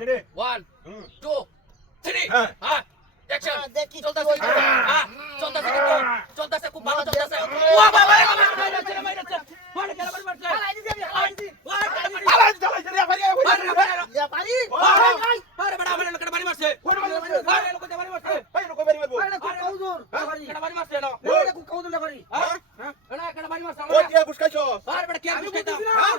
Ready 1 2 3 হ্যাঁ। হ্যাঁ action দেখি চলতেছে হ্যাঁ চলতেছে কিন্তু চলতেছে খুব ভালো চলতেছে ওয়া বাবা রে বাবা মাইরাছে মাইরাছে বড় খেলা বড় মারছে হালাই দিছি আমি হালাই দিছি চালাই চালাই রে ভাই ইয়া পারি আরে বড় আমার লোকটা বাড়ি মারছে কোন বাড়ি মারছে? আরে লোকটা বাড়ি মারছে ভাই লোক বাড়ি মারবো আরে খুব কৌজুর পারি লোকটা বাড়ি মারছে না এটা খুব কৌজুর পারি হ্যাঁ এনা একটা বাড়ি মারছে ওই টিয়া ঘুষকাইছো আরে বড় কি আমি কইতা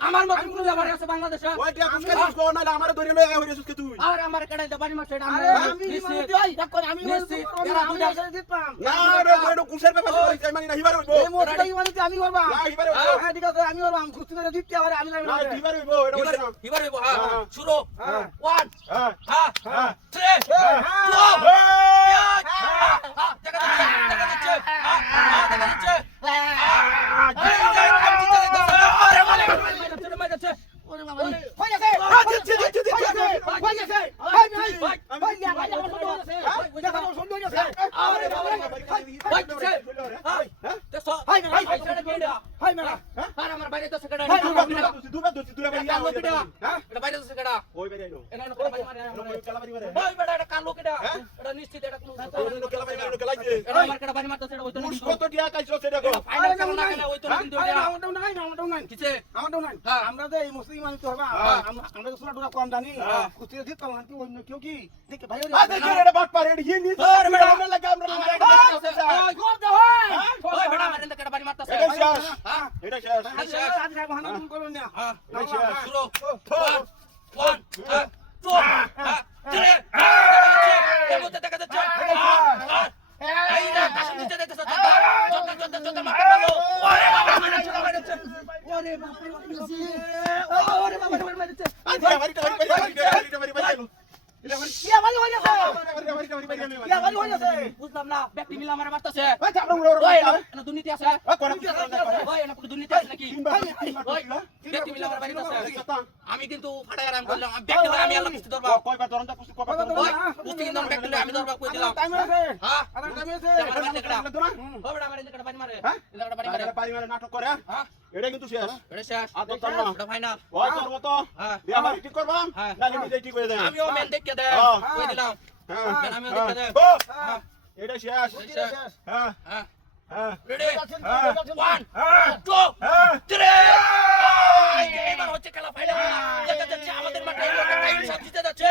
আমার মত কোন বাড়ি আছে বাংলাদেশে ওই টিয়া ঘুষকাইছো কো না আমার ধরে লয়ে হইরে সুকে তুই আর আমার কেডা বাড়ি মারছে এটা আরে আমি ওই দেখো আমি আমি দিতাম না রে ওই ঘুষের ব্যাপার হইছে মানে না হিবার হইবো এই মোটাই মানে আমি করবা না হিবার হইবো হ্যাঁ ঠিক আছে আমি করবা আমি খুঁজতে ধরে দিতে পারে আমি না না হিবার হইবো এটা হইছে না এবার হ্যাঁ শুরু 1 হ্যাঁ হ্যাঁ হ্যাঁ 3 2 দেখা যাচ্ছে দেখা যাচ্ছে ওরে বাবা হই গেছে হই গেছে ভাই ভাই ভাই ইয়া ভাই আমার সুন্দর আছে দেখা আমার সুন্দর আছে আরে বাবা ভাই ভাই ভাই মেরা আমার বাইরে তো সেকেন্ড দুবা দুবা হ্যাঁ এটা বাইরে তো সেকেন্ড ওই বেরে আইলো এটা না করে মারে ওই খেলা বাড়ি মারে ওই বেটা এটা কালো কেডা এটা নিশ্চিত এটা কোনো ওই খেলা বাড়ি মারে খেলাইছে এটা আমার কেডা বাড়ি মারতে সেটা হইতো না কত টিয়া কাইছো সেটা কো ফাইনাল খেলা না খেলা হইতো না কিন্তু এটা আমারটাও নাই কিছে আমারটাও নাই আমরা তো এই মুসলিম মানুষ তো হবা আমরা তো সুরা কম জানি কুস্তি দিতাম কি অন্য কেউ কি দেখে ভাই আ দেখো এটা বাট পারে এটা হিনি তোর বেটা আমরা লাগা আমরা গোল দে হয় ওই বেটা মারেন কেডা বাড়ি মারতাছে এটা শেষ হ্যাঁ এটা শেষ আজ খাই বহানা তুমি করো না হ্যাঁ এটা শেষ শুরু 1 2 3 কেমতে দেখা যাচ্ছে এই না কাশন দিতে দেখতেছ চলতে মারতে পারলো ওরে বাবা মারছে ওরে বাবা ওরে বাবা মারছে আচ্ছা বাড়িটা বাড়ি এটা বাড়ি ইয়া ভাই হই গেছে বাড়ি ইয়া ভাই হই গেছে বুঝলাম না ব্যক্তি মিলা মারা মারতাছে ওই চাপড়া মুড়ো ওই না দুর্নীতি আছে কোন ওই না দুর্নীতি আছে নাকি ওই ব্যক্তি মিলা মারা বাড়ি আছে আমি কিন্তু ফাটাই আরাম করলাম আমি ব্যক্তি আমি আল্লাহ কুস্তি ধরবা কয়বার ধরনটা কুস্তি কয়বার ওই কুস্তি কিন্তু ব্যক্তি আমি ধরবা কই দিলাম টাইম আছে হ্যাঁ আবার টাইম আছে আমার বাড়ি কেডা ওই বেটা আমার এদিকে বাড়ি মারে এদিকে বাড়ি মারে বাড়ি মারে নাটক করে হ্যাঁ এটা কিন্তু শেষ এটা শেষ আর তো না এটা ফাইনাল ওই তোর মতো হ্যাঁ বিয়া বাড়ি ঠিক করবাম হ্যাঁ। নালে নিজে ঠিক হয়ে যায় আমিও মেন দেখে দে কই দিলাম হ্যাঁ আমিও দেখে দে হ্যাঁ এটা শেষ হ্যাঁ হ্যাঁ হ্যাঁ রেডি 1 হ্যাঁ 2 হ্যাঁ 3 এবার হচ্ছে খেলা ফাইনাল দেখা যাচ্ছে আমাদের মাঠে এই লোকটা টাইম শট জিতে যাচ্ছে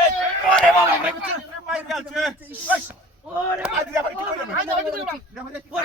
ওরে বাবা মাই গেছে ওরে আজ বিয়া বাড়ি ঠিক করে